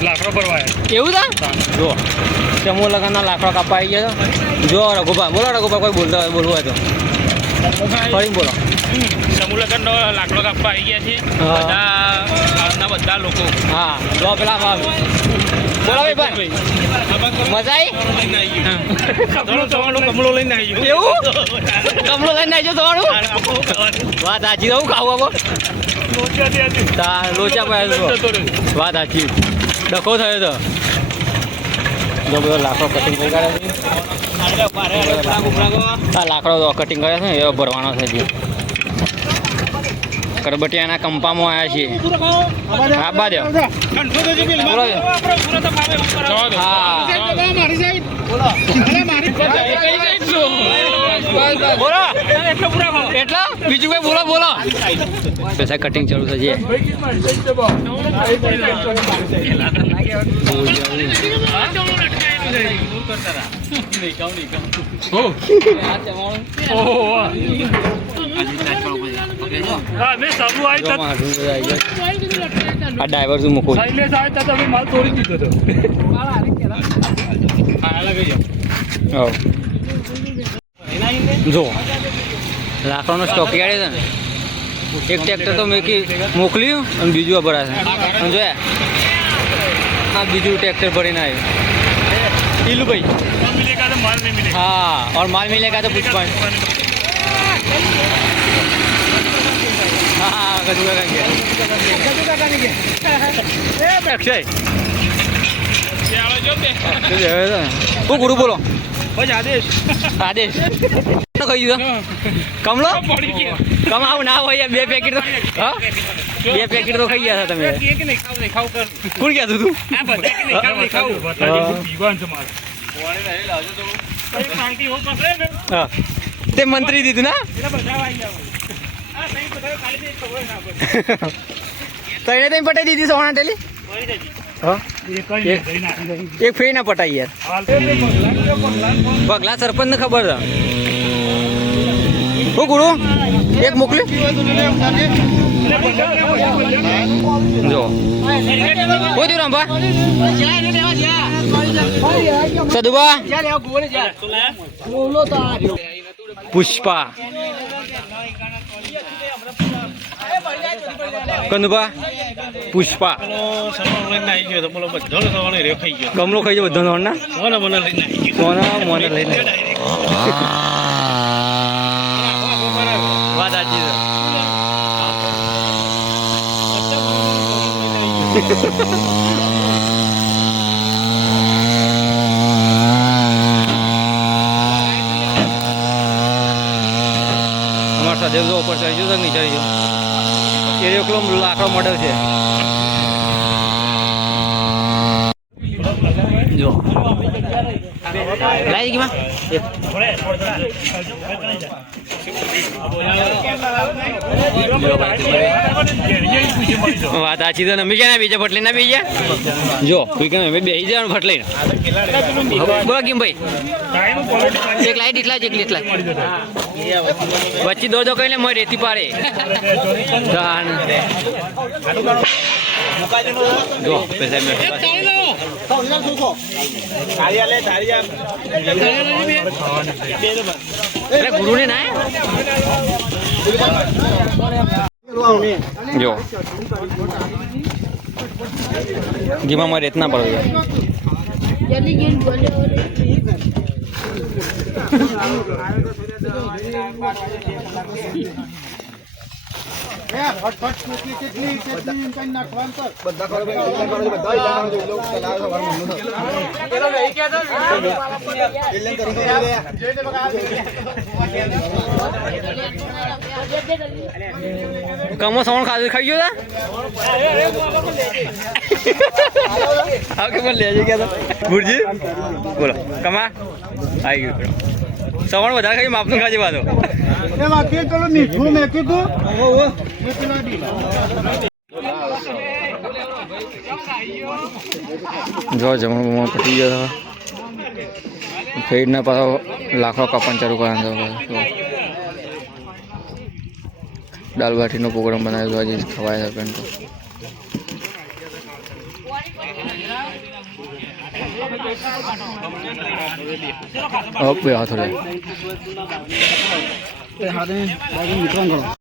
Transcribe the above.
લાકડો ભરવા એવું था જો સમૂહ લગ્નના લાકડો કાપવા આવી ગયા તો જો રઘુભા બોલો રઘુભા કોઈ બોલતા હોય બોલવું હોય તો ફરી બોલો સમૂહ લગ્નનો લાકડો કાપવા આવી ગયા છે બધા બધા લોકો હા જો પેલા બોલો ભાઈ ભાઈ મજા આવી કમળો લઈને આવી એવું કમળો લઈને આવી તમારું વાત સાચી હું ખાવું આવો લોચા પાયા વાત સાચી ડખો થયો તો જો બધો લાકડો કટિંગ કરી કાઢે છે આ લાકડો કટિંગ કરે છે ને એવો ભરવાનો છે હજી કરબટિયાના કંપામાં આવ્યા છીએ હા બાદ બોલો એટલા બીજું કઈ બોલો બોલો પૈસા કટિંગ ચાલુ થશે આ ડ્રાઈવર શું મૂકું જો લાકડાનો સ્ટોક યાદ છે ને એક ટ્રેક્ટર તો મેં મોકલ્યું અને બીજું આ ભરાશે અને જોયા આ બીજું ટ્રેક્ટર ભરીને આવ્યું ટીલુ ભાઈ हाँ और माल मिलेगा तो पुष्पा हाँ गजूगा अक्षय वो गुरु बोलो आदेश आदेश कही कमलो कम आव ना हो बे पैकेट तो हाँ बे पैकेट तो खाई गया था तमे कौन क्या तू ते मंत्री दीधું ના તઈને તઈ પટાઈ દીધી સોના ટેલી એક ફેરી ના પટાઈ યાર પગલા સરપંચ ને ખબર છે હું ગુરુ એક મોકલ્યું જો કોઈ દઉં રામભા સદુબા પુષ્પા કંદુબા પુષ્પા કમલો ખાઈ ગયો બધા ના કોના મને લઈને વાત સાચી અમારા સાથે જો ઉપર ચડી ગયો નહીં ચડી ગયો એ એકલો લાકડો મોડેલ છે જો લાઈ ગઈ માં વાત સાચી તો નમી ગયા બીજા ફટલી ના બીજા જો કોઈ અમે બેસી જવાનું ફટલી બોલો કેમ ભાઈ એક લાઈટ એટલા જ એકલી એટલા વચ્ચે દો કહીને મય રેતી પાડે જો પૈસા ગુરુ ને ના જો જીમાં મારે રેત ના પડે કમો સવણ ખાઈ ગયો તા કે લેજે ગયા ગુરજી બોલો કમા આવી ગયો સવણ વધારે ખાઈ માપનું ખાજે વાતો જો જમણ પટી ગયો ફેડ ના પાછો લાખો કાપણ ચાલુ કરવાનું દાલ બાટીનો પ્રોગ્રામ બનાવ્યો આજે ખવાય છે ઓકે હાથ